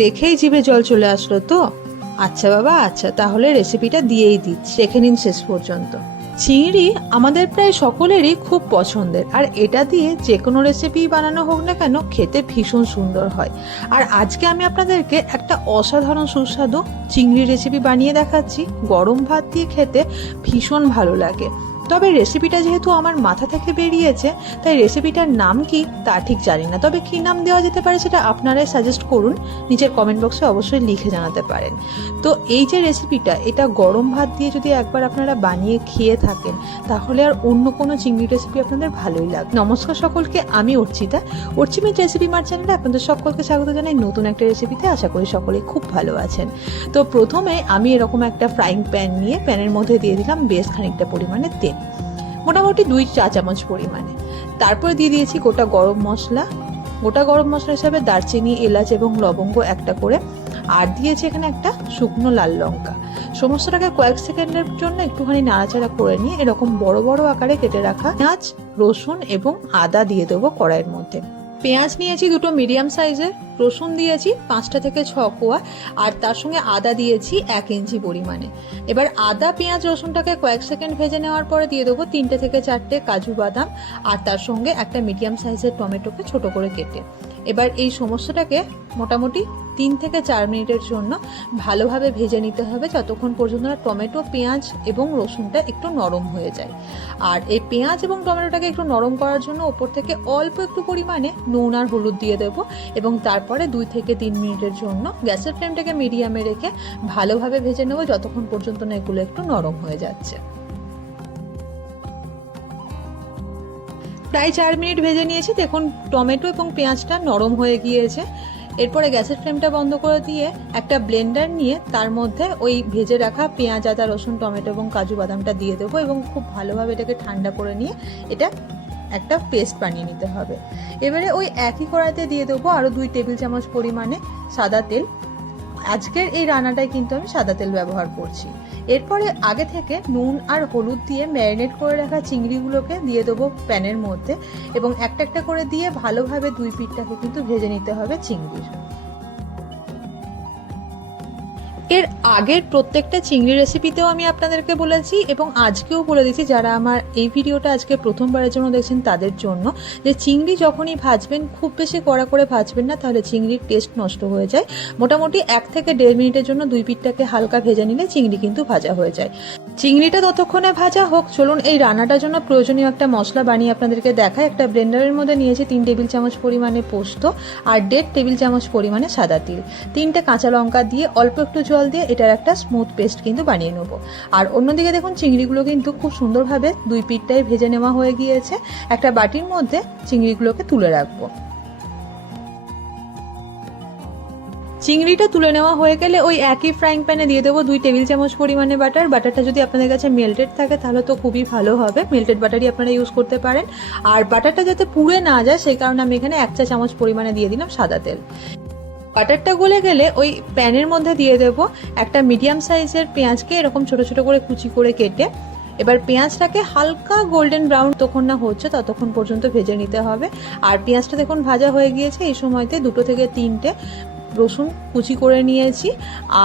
দেখেই জিভে জল চলে আসলো তো? আচ্ছা বাবা আচ্ছা তাহলে রেসিপিটা দিয়েই দিচ্ছি দেখে নিন শেষ পর্যন্ত। চিংড়ি আমাদের প্রায় সকলেরই খুব পছন্দের, আর এটা দিয়ে যে কোনো রেসিপি বানানো হোক না কেন, খেতে ভীষণ সুন্দর হয়। আর আজকে আমি আপনাদেরকে একটা অসাধারণ সুস্বাদু চিংড়ি রেসিপি বানিয়ে দেখাচ্ছি। গরম ভাত দিয়ে খেতে ভীষণ ভালো লাগে। তবে রেসিপিটা যেহেতু আমার মাথা থেকে বেরিয়েছে, তাই রেসিপিটার নাম কি তা ঠিক জানি না। তবে কি নাম দেওয়া যেতে পারে সেটা আপনারাই সাজেস্ট করুন, নিচের কমেন্ট বক্সে অবশ্যই লিখে জানাতে পারেন। তো এই যে রেসিপিটা এটা গরম ভাত দিয়ে যদি একবার আপনারা বানিয়ে খেয়ে থাকেন, তাহলে আর অন্য কোনো চিংড়ি রেসিপি আপনাদের ভালোই লাগবে। নমস্কার সকলকে, আমি অর্চিতা। অর্চিমিট রেসিপি মার চ্যানেলে আপনাদের সকলকে স্বাগত জানাই। নতুন একটা রেসিপিতে আশা করি সকলেই খুব ভালো আছেন। তো প্রথমে আমি এরকম একটা ফ্রাইং প্যান নিয়ে প্যানের মধ্যে দিয়ে দিলাম বেশ খানিকটা পরিমাণে তেল। মোটামুটি দুই চা চামচ পরিমাণে। তারপরে দিয়ে দিয়েছি গোটা গরম মশলা। গোটা গরম মশলা হিসাবে দারচিনি, এলাচ এবং লবঙ্গ একটা করে। আর দিয়েছি এখানে একটা শুকনো লাল লঙ্কা। সমস্তটাকে কয়েক সেকেন্ডের জন্য একটুখানি নাড়াচাড়া করে নিয়ে এরকম বড় বড় আকারে কেটে রাখা পেঁয়াজ, রসুন এবং আদা দিয়ে দেবো কড়াইয়ের মধ্যে। পেঁয়াজ নিয়েছি দুটো মিডিয়াম সাইজের রসুন দিয়েছি পাঁচটা থেকে ছ কোয়া, আর তার সঙ্গে আদা দিয়েছি এক ইঞ্চি পরিমাণে। এবার আদা, পেঁয়াজ, রসুনটাকে কয়েক সেকেন্ড ভেজে নেওয়ার পরে দিয়ে দেবো তিনটে থেকে চারটে কাজু বাদাম, আর তার সঙ্গে একটা মিডিয়াম সাইজের টমেটোকে ছোট করে কেটে। এবার এই সমস্তটাকে মোটামুটি তিন থেকে চার মিনিটের জন্য ভালোভাবে ভেজে নিতে হবে যতক্ষণ পর্যন্ত না টমেটো, পেঁয়াজ এবং রসুনটা একটু নরম হয়ে যায়। আর এই পেঁয়াজ এবং টমেটোটাকে একটু নরম করার জন্য ওপর থেকে অল্প একটু পরিমাণে নুন আর হলুদ দিয়ে দেবো এবং তারপরে দুই থেকে তিন মিনিটের জন্য গ্যাসের ফ্লেমটাকে মিডিয়ামে রেখে ভালোভাবে ভেজে নেব যতক্ষণ পর্যন্ত না এগুলো একটু নরম হয়ে যাচ্ছে। প্রায় চার মিনিট ভেজে নিয়েছি। দেখুন, টমেটো এবং পেঁয়াজটা নরম হয়ে গিয়েছে। এরপরে গ্যাসের ফ্লেমটা বন্ধ করে দিয়ে একটা ব্লেন্ডার নিয়ে তার মধ্যে ওই ভেজে রাখা পেঁয়াজ, আদা, রসুন, টমেটো এবং কাজু বাদামটা দিয়ে দেবো এবং খুব ভালোভাবে এটাকে ঠান্ডা করে নিয়ে এটা একটা পেস্ট বানিয়ে নিতে হবে। এবারে ওই একই কড়াইতে দিয়ে দেবো আরও দুই টেবিল চামচ পরিমাণে সাদা তেল। আজকের এই রান্নাটায় কিন্তু আমি সাদা তেল ব্যবহার করছি। এরপরে আগে থেকে নুন আর হলুদ দিয়ে ম্যারিনেট করে রাখা চিংড়িগুলোকে দিয়ে দেবো প্যানের মধ্যে এবং একটা একটা করে দিয়ে ভালোভাবে দুই পিঠটাকে কিন্তু ভেজে নিতে হবে চিংড়ির। এর আগের প্রত্যেকটা চিংড়ি রেসিপিতেও আমি আপনাদেরকে বলেছি এবং আজকেও বলে দিচ্ছি যারা আমার এই ভিডিওটা আজকে প্রথমবারের জন্য দেখছেন তাদের জন্য, যে চিংড়ি যখনই ভাজবেন, খুব বেশি কড়া করে ভাজবেন না, তাহলে চিংড়ির টেস্ট নষ্ট হয়ে যায়। মোটামুটি এক থেকে দেড় মিনিটের জন্য দুই পিঠটাকে হালকা ভেজে নিলে চিংড়ি কিন্তু ভাজা হয়ে যায়। চিংড়িটা ততক্ষণে ভাজা হোক, চলুন এই রান্নাটার জন্য প্রয়োজনীয় একটা মশলা বানিয়ে আপনাদেরকে দেখায় একটা ব্লেন্ডারের মধ্যে নিয়েছি তিন টেবিল চামচ পরিমাণে পোস্ত আর দেড় টেবিল চামচ পরিমাণে সাদা তিল। তিনটে কাঁচা লঙ্কা দিয়ে অল্প একটু জল দিয়ে এটার একটা স্মুথ পেস্ট কিন্তু বানিয়ে নেব। আর অন্যদিকে দেখুন, চিংড়িগুলো কিন্তু খুব সুন্দরভাবে দুই পিঠটাই ভেজে নেওয়া হয়ে গিয়েছে। একটা বাটির মধ্যে চিংড়িগুলোকে তুলে রাখব। চিংড়িটা তুলে নেওয়া হয়ে গেলে ওই একই ফ্রাইং প্যানে দিয়ে দেবো দুই টেবিল চামচ পরিমাণে বাটার বাটারটা যদি আপনাদের কাছে মেল্টেড থাকে, তাহলে তো খুবই ভালো হবে। মেল্টেড বাটারই আপনারা ইউজ করতে পারেন। আর বাটারটা যাতে পুড়ে না যায়, সেই কারণে আমি এখানে এক চা চামচ পরিমাণে দিয়ে দিলাম সাদা তেল। বাটারটা গলে গেলে ওই প্যানের মধ্যে দিয়ে দেবো একটা মিডিয়াম সাইজের পেঁয়াজকে, এরকম ছোট ছোট করে কুচি করে কেটে। এবার পেঁয়াজটাকে হালকা গোল্ডেন ব্রাউন তখন না হচ্ছে, ততক্ষণ পর্যন্ত ভেজে নিতে হবে। আর পেঁয়াজটা দেখুন ভাজা হয়ে গিয়েছে, এই সময়তে দুটো থেকে তিনটে। রসুন কুচি করে নিয়েছি,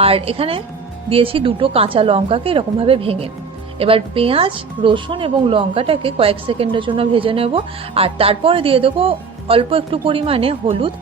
আর এখানে দিয়েছি দুটো কাঁচা লঙ্কাকে এরকমভাবে ভেঙে। এবার পেঁয়াজ, রসুন এবং লঙ্কাটাকে কয়েক সেকেন্ডের জন্য ভেজে নেব, আর তারপরে দিয়ে দেবো অল্প একটু পরিমাণে হলুদ,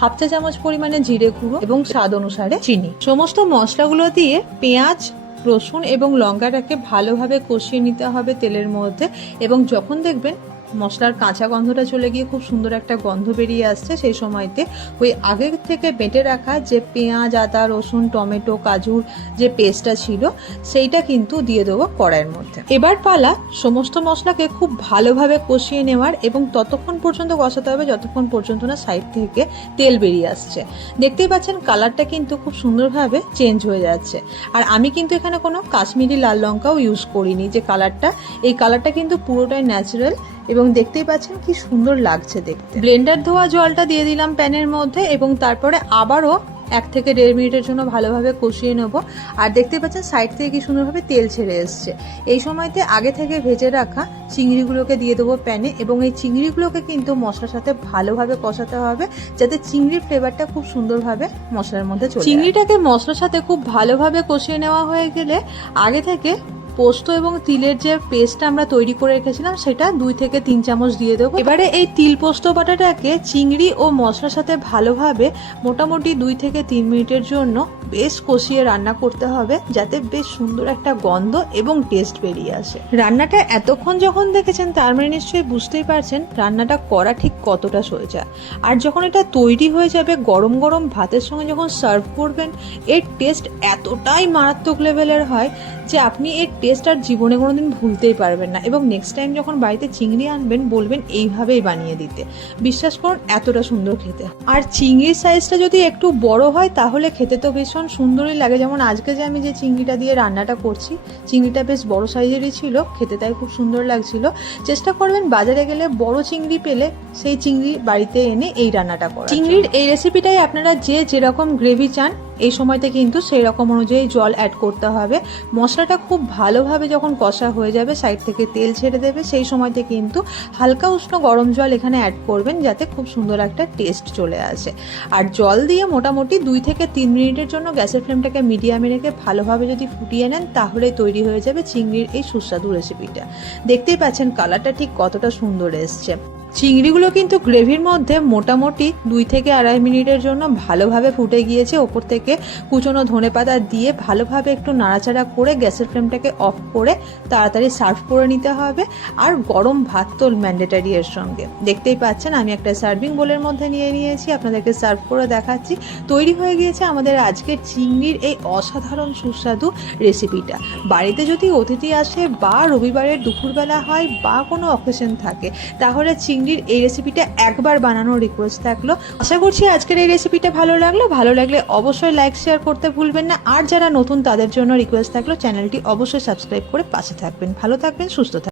হাফ চা চামচ পরিমাণে জিরে গুঁড়ো এবং স্বাদ অনুসারে চিনি। সমস্ত মশলাগুলো দিয়ে পেঁয়াজ, রসুন এবং লঙ্কাটাকে ভালোভাবে কষিয়ে নিতে হবে তেলের মধ্যে, এবং যখন দেখবেন মশলার কাঁচা গন্ধটা চলে গিয়ে খুব সুন্দর একটা গন্ধ বেরিয়ে আসছে সেই সময়তে। ওই আগে থেকে বেটে রাখা যে পেঁয়াজ, আদা, রসুন, টমেটো, কাজুর যে পেস্টটা ছিল, সেইটা কিন্তু দিয়ে দেবো কড়াইয়ের মধ্যে। এবার পালা সমস্ত মশলাকে খুব ভালোভাবে কষিয়ে নেওয়ার এবং ততক্ষণ পর্যন্ত কষাতে হবে যতক্ষণ পর্যন্ত না সাইড থেকে তেল বেরিয়ে আসছে। দেখতেই পাচ্ছেন কালারটা কিন্তু খুব সুন্দরভাবে চেঞ্জ হয়ে যাচ্ছে। আর আমি কিন্তু এখানে কোনো কাশ্মীরি লাল লঙ্কাও ইউজ করিনি যে কালারটা। এই কালারটা কিন্তু পুরোটাই ন্যাচারাল এবং দেখতেই পাচ্ছেন কি সুন্দর লাগছে দেখতে। ব্লেন্ডার ধোয়া জলটা দিয়ে দিলাম প্যানের মধ্যে এবং তারপরে আবারও এক থেকে দেড় মিনিটের জন্য ভালোভাবে কষিয়ে নেব। আর দেখতে পাচ্ছেন সাইড থেকে কি সুন্দরভাবে তেল ছেড়ে এসছে। এই সময়তে আগে থেকে ভেজে রাখা চিংড়িগুলোকে দিয়ে দেবো প্যানে এবং এই চিংড়িগুলোকে কিন্তু মশলার সাথে ভালোভাবে কষাতে হবে যাতে চিংড়ির ফ্লেভারটা খুব সুন্দরভাবে মশলার মধ্যে চিংড়িটাকে মশলার সাথে খুব ভালোভাবে কষিয়ে নেওয়া হয়ে গেলে আগে থেকে পোস্ত এবং তিলের যে পেস্টটা আমরা তৈরি করে রেখেছিলাম, সেটা দুই থেকে তিন চামচ দিয়ে দেবো। এবারে এই তিল পোস্ত বাটাটাকে চিংড়ি ও মশলার সাথে ভালোভাবে মোটামুটি দুই থেকে তিন মিনিটের জন্য বেশ কষিয়ে রান্না করতে হবে, যাতে বেশ সুন্দর একটা গন্ধ এবং টেস্ট বেরিয়ে আসে। রান্নাটা এতক্ষণ যখন দেখেছেন, তার মানে নিশ্চয়ই বুঝতেই পারছেন রান্নাটা করা ঠিক কতটা সোজা। আর যখন এটা তৈরি হয়ে যাবে গরম গরম ভাতের সঙ্গে যখন সার্ভ করবেন, এর টেস্ট এতটাই মারাত্মক লেভেলের হয় যে আপনি এর টেস্ট আর জীবনে কোনোদিন ভুলতেই পারবেন না। এবং নেক্সট টাইম যখন বাড়িতে চিংড়ি আনবেন, বলবেন এইভাবেই বানিয়ে দিতে। বিশ্বাস করুন, এতটা সুন্দর খেতে। আর চিংড়ির সাইজটা যদি একটু বড় হয়, তাহলে খেতে তো ভীষণ সুন্দরই লাগে। যেমন আজকে যে আমি যে চিংড়িটা দিয়ে রান্নাটা করছি, চিংড়িটা বেশ বড় সাইজেরই ছিল, খেতে তাই খুব সুন্দর লাগছিল। চেষ্টা করবেন বাজারে গেলে বড় চিংড়ি পেলে সেই চিংড়ি বাড়িতে এনে এই রান্নাটা করা চিংড়ির এই রেসিপিটাই আপনারা যে যেরকম গ্রেভি চান এই সময়তে কিন্তু সেই রকম অনুযায়ী জল অ্যাড করতে হবে। মশলাটা খুব ভালোভাবে যখন কষা হয়ে যাবে সাইড থেকে তেল ছেড়ে দেবে, সেই সময়তে কিন্তু হালকা উষ্ণ গরম জল এখানে অ্যাড করবেন যাতে খুব সুন্দর একটা টেস্ট চলে আসে। আর জল দিয়ে মোটামুটি দুই থেকে তিন মিনিটের জন্য গ্যাসের ফ্লেমটাকে মিডিয়ামে রেখে ভালোভাবে যদি ফুটিয়ে নেন তাহলেই তৈরি হয়ে যাবে চিংড়ির এই সুস্বাদু রেসিপিটা দেখতেই পাচ্ছেন কালারটা ঠিক কতটা সুন্দর এসছে। চিংড়িগুলো কিন্তু গ্রেভির মধ্যে মোটামুটি দুই থেকে আড়াই মিনিটের জন্য ভালোভাবে ফুটে গিয়েছে। ওপর থেকে কুচনো ধনে পাতা দিয়ে ভালোভাবে একটু নাড়াচাড়া করে গ্যাসের ফ্লেমটাকে অফ করে তাড়াতাড়ি সার্ভ করে নিতে হবে। আর গরম ভাত তো ম্যান্ডেটারি এর সঙ্গে। দেখতেই পাচ্ছেন, আমি একটা সার্ভিং বোলের মধ্যে নিয়ে নিয়েছি, আপনাদেরকে সার্ভ করে দেখাচ্ছি। তৈরি হয়ে গিয়েছে আমাদের আজকের চিংড়ির এই অসাধারণ সুস্বাদু রেসিপিটা। বাড়িতে যদি অতিথি আসে বা রবিবারের দুপুরবেলা হয় বা কোনো অকেশন থাকে, তাহলে চিংড়ির এই রেসিপিটা একবার বানানোর রিকোয়েস্ট থাকল। আশা করছি আজকের এই রেসিপিটা ভালো লাগল। ভালো লাগলে অবশ্যই লাইক শেয়ার করতে ভুলবেন না। আর যারা নতুন তাদের জন্য রিকোয়েস্ট থাকল চ্যানেলটি অবশ্যই সাবস্ক্রাইব করে পাশে থাকবেন। ভালো থাকবেন, সুস্থ থাকবেন।